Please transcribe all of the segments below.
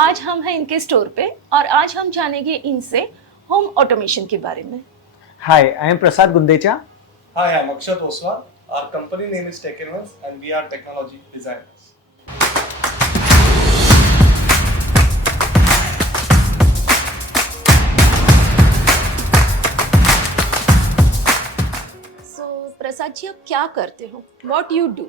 आज हम हैं इनके स्टोर पे और आज हम जानेंगे इनसे होम ऑटोमेशन के बारे में। Hi, I am Prasad Gundecha. Hi, I'm Akshat Oswal. Our company name is Tech Invents and we are technology designers. सो प्रसाद जी, आप क्या करते हो? What you do?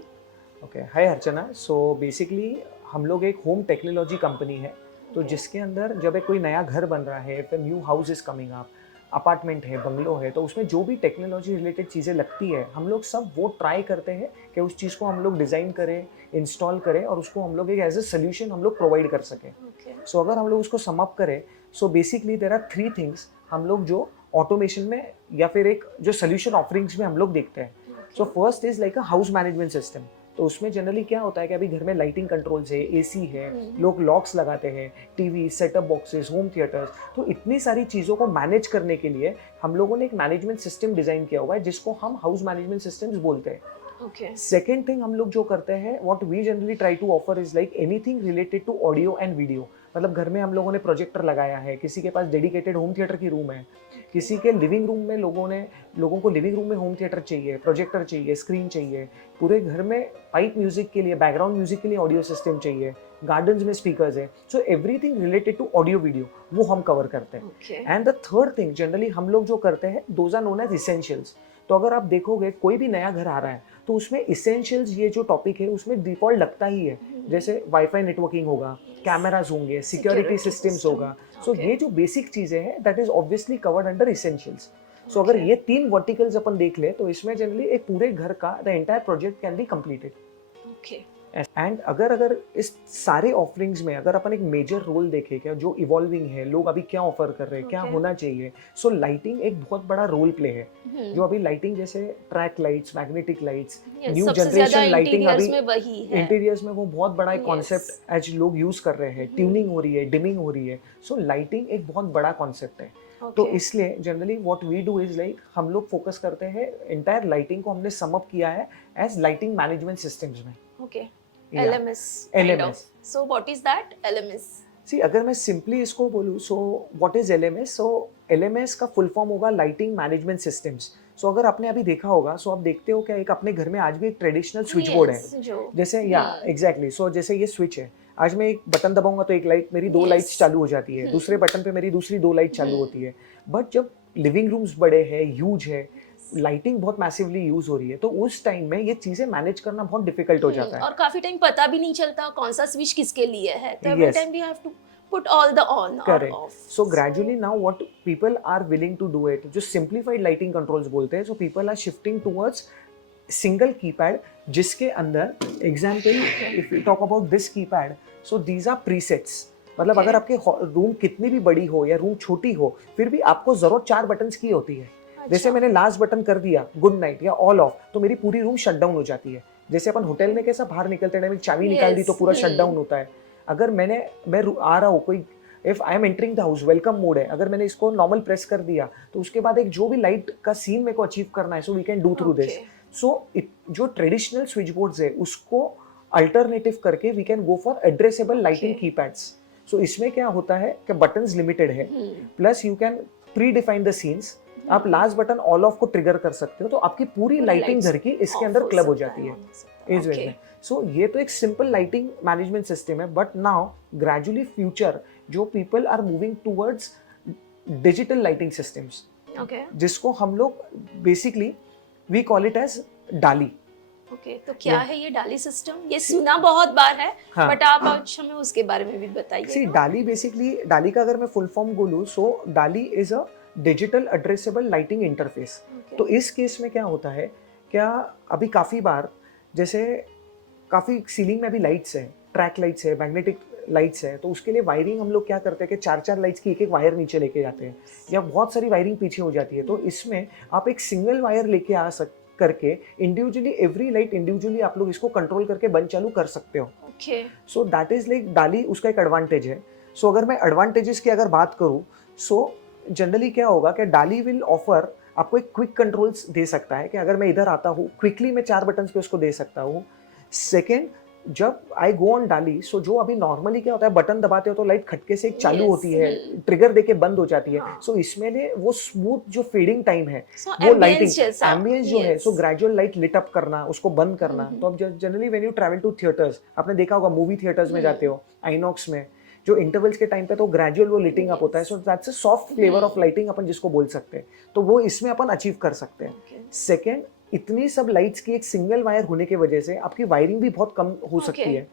Okay, hi Archana. So basically हम लोग एक होम टेक्नोलॉजी कंपनी है, तो जिसके अंदर जब एक कोई नया घर बन रहा है, फिर new house is coming up, apartment है, बंगलो है, तो उसमें जो भी टेक्नोलॉजी रिलेटेड चीज़ें लगती है हम लोग सब वो ट्राई करते हैं कि उस चीज़ को हम लोग डिज़ाइन करें, इंस्टॉल करें और उसको हम लोग एक एज ए सोल्यूशन हम लोग प्रोवाइड कर सकें। सो अगर हम लोग उसको सम अप करें, so basically there are 3 things हम लोग जो ऑटोमेशन में या फिर एक जो सोल्यूशन ऑफरिंग्स में हम लोग देखते हैं। So first is like a house management system. तो उसमें जनरली क्या होता है कि अभी घर में लाइटिंग कंट्रोल्स है, एसी है, लोग लॉक्स लगाते हैं, TV, setup boxes, home theatres, तो इतनी सारी चीज़ों को मैनेज करने के लिए हम लोगों ने एक मैनेजमेंट सिस्टम डिज़ाइन किया हुआ है जिसको हम हाउस मैनेजमेंट सिस्टम्स बोलते हैं। सेकेंड थिंग हम लोग जो करते हैं, what we generally try to offer is like anything related to audio and video. मतलब घर में हम लोगों ने प्रोजेक्टर लगाया है, किसी के पास डेडिकेटेड होम थिएटर की रूम है, किसी के लिविंग रूम में लोगों को लिविंग रूम में होम थिएटर चाहिए, प्रोजेक्टर चाहिए, स्क्रीन चाहिए, पूरे घर में पाइप म्यूजिक के लिए, बैकग्राउंड म्यूजिक के लिए ऑडियो सिस्टम चाहिए, गार्डन्स में स्पीकर्स है। So everything related to audio video वो हम कवर करते हैं। And the third thing generally हम लोग जो करते हैं, those are known as essentials. तो अगर आप देखोगे कोई भी नया घर आ रहा है तो उसमें इसेंशियल्स ये जो टॉपिक है उसमें डिफॉल्ट लगता ही है, जैसे वाईफाई नेटवर्किंग होगा, कैमराज होंगे, सिक्योरिटी सिस्टम्स होगा। सो ये जो बेसिक चीजें हैं that is obviously covered under essentials. So अगर ये 3 वर्टिकल्स अपन देख ले तो इसमें जनरली एक पूरे घर का the entire project can be completed. And अगर इस सारे ऑफरिंग्स में अगर अपन एक मेजर रोल देखें, क्या जो इवॉल्विंग है, लोग अभी क्या ऑफर कर रहे हैं, क्या होना चाहिए, सो लाइटिंग एक बहुत बड़ा रोल प्ले है। जो अभी लाइटिंग जैसे track lights, magnetic lights, new generation lighting अभी इंटीरियर्स में वो बहुत बड़ा एक कॉन्सेप्ट एज लोग यूज कर रहे हैं। ट्यूनिंग हो रही है, डिमिंग हो रही है, सो लाइटिंग एक बहुत बड़ा कॉन्सेप्ट है। तो इसलिए generally what we do is like हम लोग फोकस करते हैं एंटायर लाइटिंग को हमने सम अप किया है एज लाइटिंग मैनेजमेंट सिस्टम्स में। LMS. So what is that LMS? See, अगर मैं सिंपली इसको बोलूँ, so what is LMS? So LMS का फुल फॉर्म होगा लाइटिंग मैनेजमेंट सिस्टम्स। सो अगर आपने अभी देखा होगा, सो आप देखते हो क्या एक अपने घर में आज भी एक ट्रेडिशनल स्विच बोर्ड है, जैसे या एग्जैक्टली। सो जैसे ये स्विच है, आज मैं एक बटन दबाऊंगा तो एक लाइट मेरी 2 लाइट्स चालू हो जाती है, दूसरे बटन पे मेरी दूसरी 2 लाइट चालू होती है। बट जब लिविंग रूम्स बड़े हैं, ह्यूज है, लाइटिंग बहुत मैसिवली यूज हो रही है, तो उस टाइम में ये चीजें मैनेज करना बहुत डिफिकल्ट हो जाता है और काफी टाइम पता भी नहीं चलता कौन सा स्विच किसके लिए है। तो every time we have to put all the on or off. So gradually now what people are willing to do it, जो simplified lighting controls बोलते हैं, so people are shifting towards single keypad जिसके अंदर example if we talk about this keypad, so these are presets। मतलब अगर आपके room कितनी भी बड़ी हो या रूम छोटी हो, फिर भी आपको जरूरत 4 बटन्स की होती है। जैसे मैंने लास्ट बटन कर दिया गुड नाइट या ऑल ऑफ, तो मेरी पूरी रूम शट डाउन हो जाती है। जैसे अपन होटल में कैसा बाहर निकलते टाइम चाबी निकाल दी तो पूरा शट डाउन होता है। अगर मैं आ रहा हूँ, कोई if I am entering the house, welcome mode है, अगर मैंने इसको नॉर्मल प्रेस कर दिया तो उसके बाद एक जो भी लाइट का सीन मेरे को अचीव करना है, so we can do through this. So जो ट्रेडिशनल स्विच बोर्ड्स है उसको अल्टरनेटिव करके we can go for addressable lighting keypads. So इसमें क्या होता है कि बटन्स लिमिटेड है, plus you can predefine the scenes. आप लास्ट बटन ऑल ऑफ को ट्रिगर कर सकते हो, तो आपकी पूरी लाइटिंग घर की इसके अंदर क्लब हो जाती है इस वे में। सो ये तो एक सिंपल लाइटिंग मैनेजमेंट सिस्टम है, बट नाउ ग्रेजुअली फ्यूचर जो people are moving towards digital lighting systems, जिसको हम लोग basically we call it as DALI. तो क्या है ये डाली सिस्टम? ये सुना बहुत बार है, बट आप आज हमें उसके बारे में भी बताइए। डाली बेसिकली, डाली का अगर मैं फुल फॉर्म बोलूँ, सो डाली is a digital addressable lighting interface. तो इस केस में क्या होता है, क्या अभी काफ़ी बार जैसे काफ़ी सीलिंग में भी लाइट्स है, ट्रैक लाइट्स है, मैग्नेटिक लाइट्स है, तो उसके लिए वायरिंग हम लोग क्या करते हैं कि 4-4 लाइट्स की एक वायर नीचे लेके जाते हैं, या बहुत सारी वायरिंग पीछे हो जाती है। तो इसमें आप एक सिंगल वायर लेके करके इंडिविजुअली एवरी लाइट इंडिविजुअली आप लोग इसको कंट्रोल करके बंद चालू कर सकते हो। सो दैट इज लाइक डाली, उसका एक एडवांटेज है। सो अगर मैं एडवांटेजेस की अगर बात करूँ, सो जनरली क्या होगा कि डाली विल ऑफर आपको एक क्विक कंट्रोल्स दे सकता है कि अगर मैं इधर आता हूँ क्विकली मैं 4 बटन्स पे उसको दे सकता हूँ। सेकेंड, जब आई गो ऑन डाली, सो जो अभी नॉर्मली क्या होता है, बटन दबाते हो तो लाइट खटके से एक चालू Yes, होती है, ट्रिगर देके बंद हो जाती है। हाँ। सो इसमें वो स्मूथ जो फेडिंग टाइम है, So, वो ambience लाइटिंग जैसा, एम्बियंस जो है, yes. So gradual light lit up करना, उसको बंद करना। तो अब generally when you travel to theatres, आपने देखा होगा मूवी थिएटर्स में जाते हो, आइनॉक्स में, जो इंटरवल्स के टाइम पे तो ग्रेजुअल वो लिटिंग अप होता है। So that's a soft flavour of lighting अपन जिसको बोल सकते हैं, तो वो इसमें अपन अचीव कर सकते हैं। Okay. सेकेंड, इतनी सब लाइट्स की एक सिंगल वायर होने की वजह से आपकी वायरिंग भी बहुत कम हो सकती है।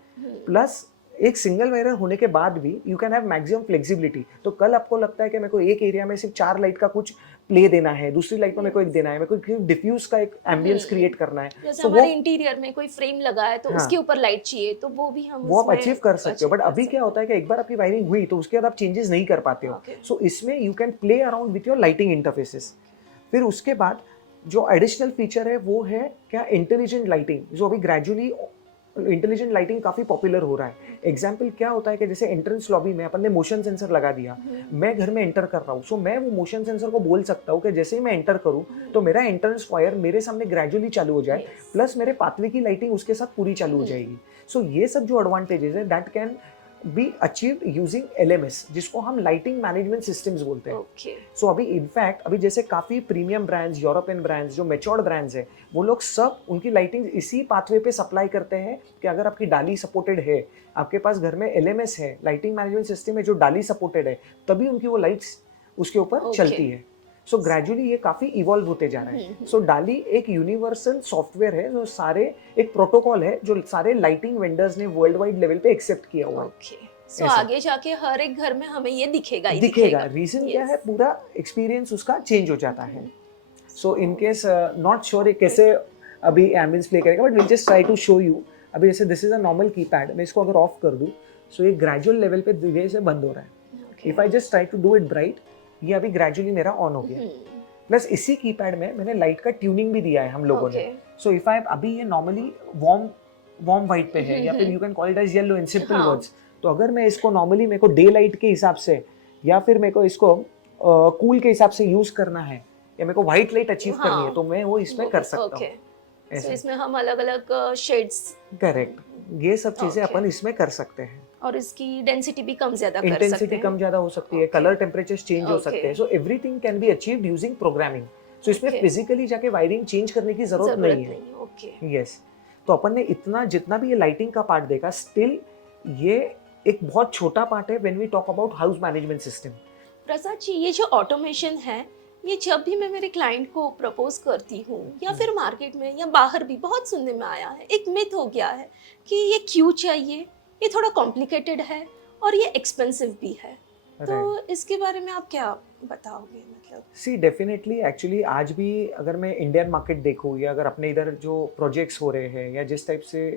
प्लस एक सिंगल वायर होने के बाद भी you can have maximum flexibility. तो कल आपको लगता है कि मेरे को एक एरिया में सिर्फ 4 लाइट का कुछ प्ले देना है, दूसरी लाइट में मेरे को एक देना है, मेरे को डिफ्यूज का एक एम्बियंस क्रिएट करना है, जैसे तो हमारे इंटीरियर में कोई फ्रेम लगा है तो हाँ, उसके ऊपर लाइट चाहिए, तो वो भी हम वो आप उसमें अचीव कर सकते हो। बट achieve कर अभी क्या सकते होता है कि एक बार आपकी वायरिंग हुई तो उसके बाद आप चेंजेस नहीं कर पाते हो। Okay. सो इसमें you can play around with your lighting interfaces. फिर उसके बाद जो एडिशनल फीचर है वो है क्या, इंटेलिजेंट लाइटिंग, जो अभी ग्रेजुअली इंटेलिजेंट लाइटिंग काफी पॉपुलर हो रहा है। एग्जाम्पल क्या होता है कि जैसे एंट्रेंस लॉबी में अपन ने मोशन सेंसर लगा दिया, मैं घर में एंटर कर रहा हूँ, सो मैं वो मोशन सेंसर को बोल सकता हूँ कि जैसे ही मैं एंटर करूँ तो मेरा एंट्रेंस वायर मेरे सामने ग्रेजुअली चालू हो जाए, प्लस मेरे पाथवे की लाइटिंग उसके साथ पूरी चालू हो जाएगी। सो ये सब जो एडवांटेजेस है that can be achieved using LMS, जिसको हम लाइटिंग मैनेजमेंट सिस्टम्स बोलते हैं। Okay. सो अभी इनफैक्ट अभी जैसे काफी प्रीमियम ब्रांड्स, यूरोपियन ब्रांड्स, जो मेच्योर्ड ब्रांड्स है, वो लोग सब उनकी लाइटिंग इसी पाथवे पे सप्लाई करते हैं कि अगर आपकी डाली सपोर्टेड है, आपके पास घर में LMS है, लाइटिंग मैनेजमेंट सिस्टम है जो डाली सपोर्टेड है, तभी उनकी वो लाइट्स उसके ऊपर Okay. चलती है। सो ग्रेजुअली ये काफी इवॉल्व होते जा रहा है। सो डाली एक यूनिवर्सल सॉफ्टवेयर है जो सारे, एक प्रोटोकॉल है जो सारे लाइटिंग वेंडर्स ने वर्ल्ड वाइड लेवल पे एक्सेप्ट किया हुआ है। Okay. So, ऐसा। आगे जाके हर एक घर में हमें ये दिखेगा ही दिखेगा। Reason Yes. क्या है, पूरा एक्सपीरियंस उसका चेंज हो जाता है। So in case not sure कैसे अभी एम्बियंस प्ले करेगा, but will just try to show you. अभी जैसे this is a normal keypad, मैं इसको अगर ऑफ कर दूं, सो ये ग्रेजुअल लेवल पे धीरे से बंद हो रहा है। If I just try to do it bright, ये अभी ग्रेजुअली मेरा ऑन हो गया। प्लस इसी कीपैड में मैंने लाइट का ट्यूनिंग भी दिया है हम लोगों ने। सो इफ आई, अभी ये नॉर्मली वार्म वाइट पे है, या फिर you can call it as yellow in simple words. तो अगर मैं इसको नॉर्मली, मेरे को डे लाइट के हिसाब से या फिर मेरे को इसको कूल के हिसाब से यूज करना है, या मेरे को व्हाइट लाइट अचीव करनी है, तो मैं वो इसमें कर सकता हूँ। So, इसमें हम अलग अलग शेड्स, करेक्ट, ये सब चीजें अपन इसमें कर सकते हैं। और इसकी डेंसिटी भी कम ज्यादा कर सकते इंटेंसिटी हैं। कम ज्यादा हो सकती है, कलर टेम्परेचर्स चेंज हो सकते हैं। So everything can be achieved using programming. So इसमें फिजिकली जाके वायरिंग चेंज करने की जरूरत नहीं है। ओके। यस, तो अपन ने इतना जितना भी ये लाइटिंग का पार्ट देखा, स्टिल ये एक बहुत छोटा पार्ट है when we talk about house management system. Prasad ji, ये जो ऑटोमेशन है, ये जब भी मैं मेरे क्लाइंट को प्रपोज करती हूँ या फिर मार्केट में या बाहर भी बहुत सुनने में आया है, एक मिथ हो गया है कि ये क्यों चाहिए, ये थोड़ा कॉम्प्लिकेटेड है और ये एक्सपेंसिव भी है। तो इसके बारे में आप क्या बताओगे? मतलब सी डेफिनेटली, एक्चुअली आज भी अगर मैं इंडियन मार्केट देखूँ, या अगर अपने इधर जो प्रोजेक्ट्स हो रहे हैं या जिस टाइप से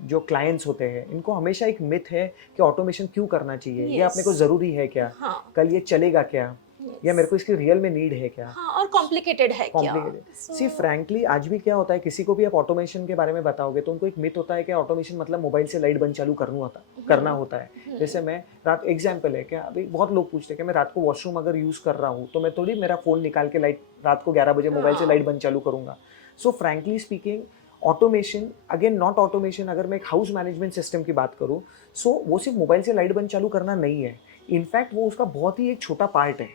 जो क्लाइंट्स होते हैं, इनको हमेशा एक मिथ है कि ऑटोमेशन क्यों करना चाहिए, ये अपने को जरूरी है क्या, कल ये चलेगा क्या, या मेरे को इसकी रियल में नीड है क्या, और कॉम्प्लिकेटेड है क्या। सी फ्रैंकली आज भी क्या होता है, किसी को भी आप ऑटोमेशन के बारे में बताओगे तो उनको एक मिथ होता है कि ऑटोमेशन मतलब मोबाइल से लाइट बंद चालू करना होता है। जैसे मैं रात, एग्जांपल है क्या, अभी बहुत लोग पूछते हैं कि मैं रात को वॉशरूम अगर यूज कर रहा हूँ तो मैं थोड़ी मेरा फोन निकाल के लाइट रात को 11 बजे मोबाइल से लाइट बंद चालू करूंगा। So frankly speaking, automation, again not automation, अगर मैं एक हाउस मैनेजमेंट सिस्टम की बात करूँ, सो वो सिर्फ मोबाइल से लाइट बंद चालू करना नहीं है। इनफैक्ट वो उसका बहुत ही एक छोटा पार्ट है।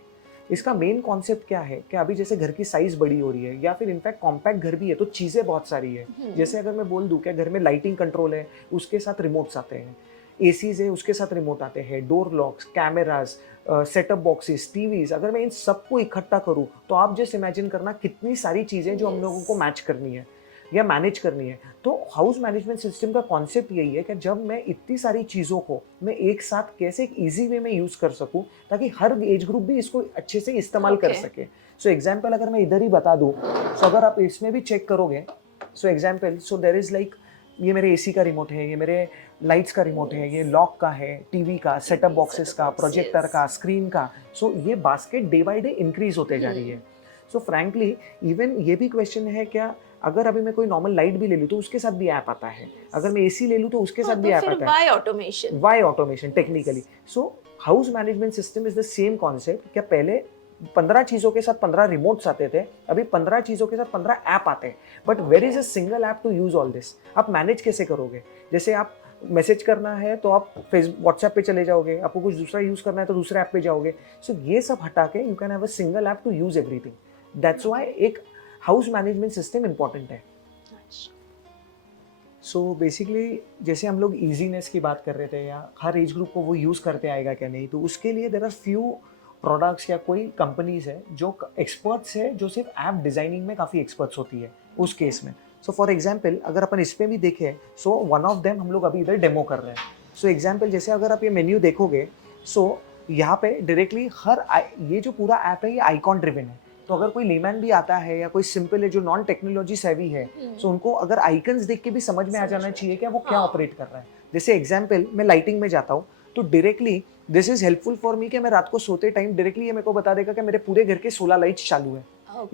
इसका मेन कॉन्सेप्ट क्या है कि अभी जैसे घर की साइज बड़ी हो रही है, या फिर इनफैक्ट कॉम्पैक्ट घर भी है, तो चीज़ें बहुत सारी है। जैसे अगर मैं बोल दूं कि घर में लाइटिंग कंट्रोल है, उसके साथ रिमोट्स आते हैं, एसीज है उसके साथ रिमोट आते हैं, door locks, cameras, setup boxes, TVs, अगर मैं इन सबको इकट्ठा करूं तो आप जस्ट इमेजिन करना कितनी सारी चीज़ें जो हम लोगों को मैच करनी है या मैनेज करनी है। तो हाउस मैनेजमेंट सिस्टम का कॉन्सेप्ट यही है कि जब मैं इतनी सारी चीज़ों को मैं एक साथ कैसे एक ईजी वे में यूज़ कर सकूं ताकि हर एज ग्रुप भी इसको अच्छे से इस्तेमाल कर सके। सो एग्जाम्पल अगर मैं इधर ही बता दूं, सो अगर आप इसमें भी चेक करोगे, so example, so there is like, ये मेरे एसी का रिमोट है, ये मेरे लाइट्स का रिमोट है, ये लॉक का है, टीवी का, सेटअप बॉक्सेस का, प्रोजेक्टर का, स्क्रीन का। सो ये basket day by day increase होते जा रही है। सो फ्रैंकली इवन ये भी क्वेश्चन है क्या, अगर अभी मैं कोई नॉर्मल लाइट भी ले लूँ तो उसके साथ भी ऐप आता है, अगर मैं एसी ले लूँ तो उसके साथ भी ऐप आता है। Why automation technically. So house management system is the same concept. क्या पहले 15 चीज़ों के साथ 15 रिमोट्स आते थे, अभी 15 चीज़ों के साथ 15 ऐप आते हैं। But where is a single app to use all this? आप मैनेज कैसे करोगे? जैसे आप मैसेज करना है तो आप व्हाट्सएप पे चले जाओगे, आपको कुछ दूसरा यूज़ करना है तो दूसरे ऐप पे जाओगे। सो ये सब हटा के you can have a single app to use everything. That's why एक हाउस मैनेजमेंट सिस्टम इंपॉर्टेंट है। सो बेसिकली जैसे हम लोग ईजीनेस की बात कर रहे थे या हर एज ग्रुप को वो यूज़ करते आएगा क्या नहीं, तो उसके लिए देयर आर फ्यू प्रोडक्ट्स या कोई कंपनीज है जो एक्सपर्ट्स है, जो सिर्फ ऐप डिज़ाइनिंग में काफ़ी एक्सपर्ट्स होती है उस केस में। सो फॉर एग्जांपल अगर अपन इस पे भी देखें, सो वन ऑफ देम हम लोग अभी इधर डेमो कर रहे हैं। सो एग्जांपल जैसे अगर आप ये मेन्यू देखोगे, सो यहाँ पे डायरेक्टली ये जो पूरा ऐप है ये आइकॉन ड्रिवन है। तो अगर कोई लेमैन भी आता है या कोई सिंपल है जो नॉन टेक्नोलॉजी सेवी है, सो उनको अगर आइकन्स देख के भी समझ में आ जाना चाहिए कि वो क्या ऑपरेट कर रहा है। जैसे एग्जांपल मैं लाइटिंग में जाता हूँ तो directly this is helpful for me कि मैं रात को सोते टाइम डायरेक्टली ये मेरे को बता देगा कि मेरे पूरे घर के 16 लाइट्स चालू है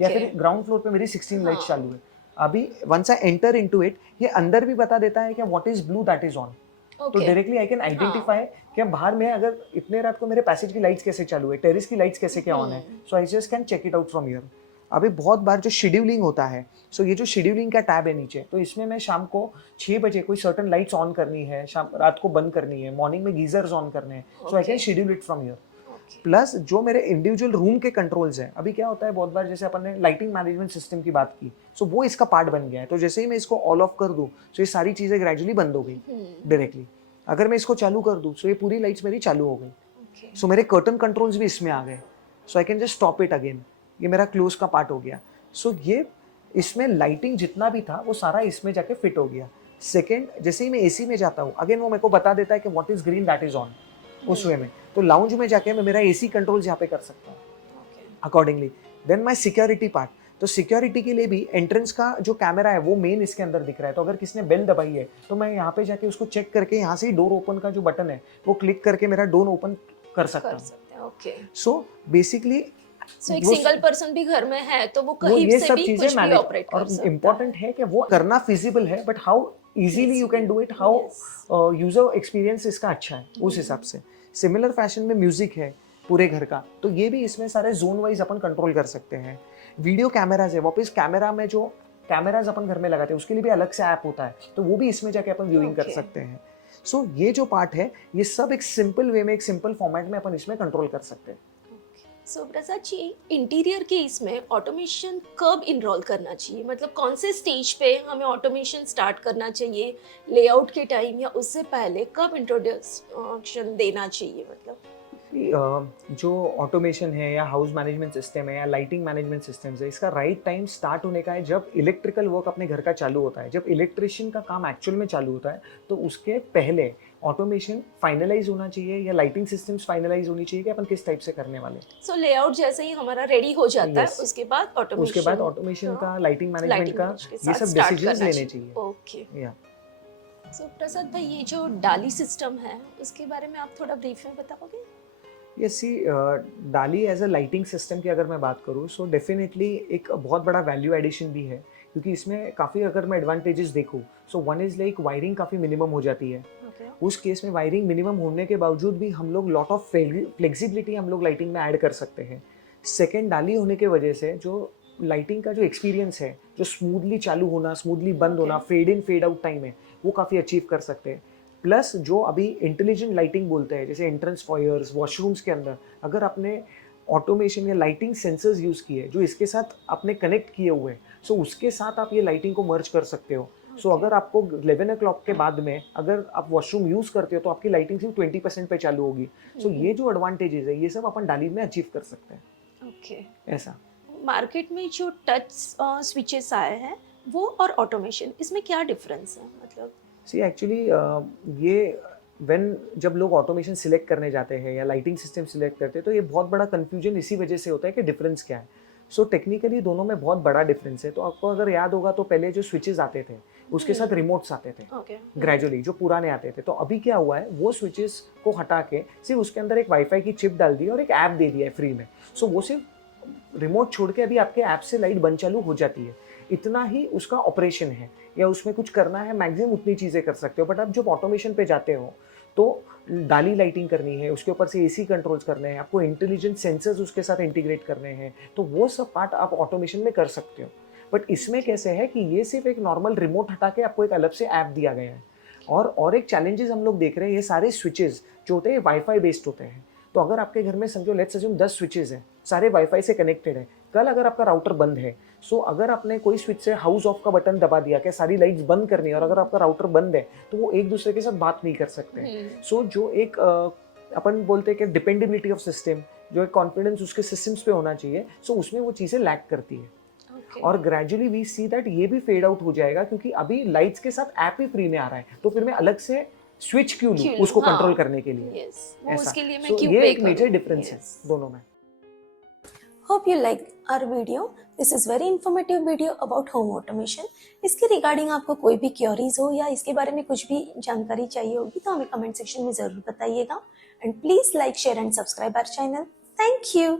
या फिर ग्राउंड फ्लोर पे मेरी 16 लाइट्स चालू है। अभी वंस आई एंटर इनटू इट, ये अंदर भी बता देता है कि what is blue that is on. तो डायरेक्टली आई कैन आइडेंटिफाई कि बाहर में अगर इतने रात को मेरे पैसेज की लाइट्स कैसे चालू है, टेरेस की लाइट्स कैसे क्या ऑन है। So I just can check it out from here. अभी बहुत बार जो शेड्यूलिंग होता है, सो ये जो शेड्यूलिंग का टैब है नीचे, तो इसमें मैं शाम को 6 बजे कोई सर्टन लाइट्स ऑन करनी है, शाम रात को बंद करनी है, मॉर्निंग में गीजर्स ऑन करने हैं, so I can schedule it from here. Plus जो मेरे इंडिविजुअल रूम के कंट्रोल्स हैं, अभी क्या होता है बहुत बार जैसे अपन ने लाइटिंग मैनेजमेंट सिस्टम की बात की, सो वो इसका पार्ट बन गया है। तो जैसे ही मैं इसको ऑल ऑफ कर दूं, सो ये सारी चीजें ग्रेजुअली बंद हो गई डायरेक्टली। अगर मैं इसको चालू कर दूं, सो ये पूरी लाइट्स मेरी चालू हो गई। सो मेरे कर्टन कंट्रोल्स भी इसमें आ गए। So I can just stop it again. ये मेरा क्लोज का पार्ट हो गया। सो ये इसमें लाइटिंग जितना भी था वो सारा इसमें जाके फिट हो गया। सेकेंड, जैसे ही मैं एसी में जाता हूँ, अगेन वो मेरे को बता देता है कि what is green that is on उस वे में। तो लाउंज में जाके मैं मेरा एसी कंट्रोल्स यहाँ पे कर सकता हूँ अकॉर्डिंगली। देन माई सिक्योरिटी पार्ट, तो सिक्योरिटी के लिए भी एंट्रेंस का जो कैमरा है वो मेन इसके अंदर दिख रहा है। तो अगर किसने बेल दबाई है तो मैं यहाँ पे जाके उसको चेक करके यहाँ से ही डोर ओपन का जो बटन है वो क्लिक करके मेरा डोर ओपन कर सकता हूँ। सो बेसिकली सो एक सिंगल पर्सन भी घर में है तो वो कहीं से भी कुछ भी ऑपरेट कर सकता है। और इम्पोर्टेंट है कि वो करना फिजिबल है, but how easily you can do it, how user experience इसका अच्छा है उस हिसाब से। सिमिलर फैशन में म्यूजिक है पूरे घर का, तो ये भी इसमें सारे जोन वाइज अपन कंट्रोल कर सकते हैं। वीडियो कैमराज है, वापस कैमरा में जो कैमराज अपन घर में लगाते हैं उसके लिए भी अलग से ऐप होता है, तो वो भी इसमें जाके अपन व्यूइंग कर सकते हैं। सो ये जो पार्ट है ये सब एक सिंपल वे में, एक सिंपल फॉर्मेट में अपन इसमें कंट्रोल कर सकते हैं। सो प्रसाद जी, इंटीरियर के इसमें ऑटोमेशन कब इनरोल करना चाहिए? मतलब कौन से स्टेज पे हमें ऑटोमेशन स्टार्ट करना चाहिए, लेआउट के टाइम या उससे पहले कब इंट्रोडक्शन देना चाहिए? मतलब जो ऑटोमेशन है या हाउस मैनेजमेंट सिस्टम है या लाइटिंग मैनेजमेंट सिस्टम्स है, इसका राइट टाइम स्टार्ट होने का है जब इलेक्ट्रिकल वर्क अपने घर का चालू होता है, जब इलेक्ट्रिशियन का काम एक्चुअल में चालू होता है। तो उसके पहले ऑटोमेशन फाइनलाइज होना चाहिए या लाइटिंग सिस्टम्स फाइनलाइज होनी चाहिए कि अपन किस टाइप से करने वाले। सो लेआउट जैसे ही हमारा रेडी हो जाता है उसके बाद ऑटोमेशन का, लाइटिंग मैनेजमेंट का, ये सब डिसीजंस लेने चाहिए। ओके या सो प्रसाद भाई, ये जो डाली सिस्टम है उसके बारे में आप थोड़ा ब्रीफ में बताओगे? यस, सी डाली एज अ लाइटिंग सिस्टम की अगर मैं बात करूँ, सो डेफिनेटली एक बहुत बड़ा वैल्यू एडिशन भी है, क्योंकि इसमें काफ़ी अगर मैं एडवांटेजेस देखूँ, so one is like wiring काफ़ी मिनिमम हो जाती है। उस केस में वायरिंग मिनिमम होने के बावजूद भी हम लोग लॉट ऑफ फ्लेक्सिबिलिटी हम लोग लाइटिंग में ऐड कर सकते हैं। सेकेंड, डाली होने की वजह से जो लाइटिंग का जो एक्सपीरियंस है, जो स्मूथली चालू होना, स्मूथली बंद होना, fade in fade out time है, वो काफ़ी अचीव कर सकते हैं। प्लस जो अभी इंटेलिजेंट लाइटिंग बोलते हैं, जैसे एंट्रेंस फॉयर्स, वॉशरूम्स के अंदर अगर आपने ऑटोमेशन या लाइटिंग सेंसर्स यूज़ किए जो इसके साथ आपने कनेक्ट किए हुए हैं, सो उसके साथ आप ये लाइटिंग को मर्ज कर सकते हो। सो अगर आपको 11 o'clock के बाद में अगर आप वॉशरूम यूज़ करते हो तो आपकी लाइटिंग सिर्फ 20% पे चालू होगी। सो ये जो एडवांटेजेस है ये सब अपन डाली में अचीव कर सकते हैं। ओके, ऐसा मार्केट में जो टच स्विचेस आए हैं वो और ऑटोमेशन, इसमें क्या डिफरेंस है? मतलब सी एक्चुअली ये जब लोग ऑटोमेशन सिलेक्ट करने जाते हैं या लाइटिंग सिस्टम सिलेक्ट करते हैं तो ये बहुत बड़ा कन्फ्यूजन इसी वजह से होता है कि डिफरेंस क्या है। सो टेक्निकली दोनों में बहुत बड़ा डिफरेंस है। तो आपको अगर याद होगा तो पहले जो स्विचेस आते थे उसके साथ रिमोट्स आते थे ग्रेजुअली, जो पुराने आते थे। तो अभी क्या हुआ है, वो स्विचेस को हटा के सिर्फ उसके अंदर एक वाईफाई की चिप डाल दी और एक ऐप दे दिया है फ्री में। सो वो सिर्फ रिमोट छोड़ के अभी आपके ऐप से लाइट बंद चालू हो जाती है, इतना ही उसका ऑपरेशन है। या उसमें कुछ करना है मैक्सिमम उतनी चीज़ें कर सकते हो। बट आप जब ऑटोमेशन पे जाते हो तो डाली लाइटिंग करनी है, उसके ऊपर से एसी कंट्रोल्स करने हैं, आपको इंटेलिजेंट सेंसर्स उसके साथ इंटीग्रेट करने हैं, तो वो सब पार्ट आप ऑटोमेशन में कर सकते हो। बट इसमें कैसे है कि ये सिर्फ एक नॉर्मल रिमोट हटा के आपको एक अलग से ऐप दिया गया है। और एक चैलेंजेस हम लोग देख रहे हैं, ये सारे स्विचेस जो होते हैं वाईफाई बेस्ड होते हैं। तो अगर आपके घर में समझो लेट्स अज्यूम 10 स्विचेस हैं, सारे वाईफाई से कनेक्टेड है, कल अगर आपका राउटर बंद है, सो अगर आपने कोई स्विच से हाउस ऑफ का बटन दबा दिया कि सारी लाइट्स बंद करनी है और अगर आपका राउटर बंद है तो वो एक दूसरे के साथ बात नहीं कर सकते। सो जो एक अपन बोलते हैं कि डिपेंडेबिलिटी ऑफ सिस्टम, जो एक कॉन्फिडेंस उसके सिस्टम्स पे होना चाहिए, सो उसमें वो चीज़ें लैक करती है। और ग्रेजुअली वी सी दैट ये भी फेड आउट हो जाएगा, क्योंकि अभी लाइट्स के साथ ऐप ही फ्री में आ रहा है, तो फिर मैं अलग से स्विच क्यों लूं उसको कंट्रोल करने के लिए। वो उसके लिए मैं So, क्यों ये पे एक मेजर करूं? डिफरेंस है दोनों में। Hope you like our video. This is very informative video about home automation. इसके रिगार्डिंग आपको कोई भी क्वेरीज हो या इसके बारे में कुछ भी जानकारी चाहिए होगी तो हमें कमेंट सेक्शन में जरूर बताइएगा। And please like, share and subscribe our channel. Thank you.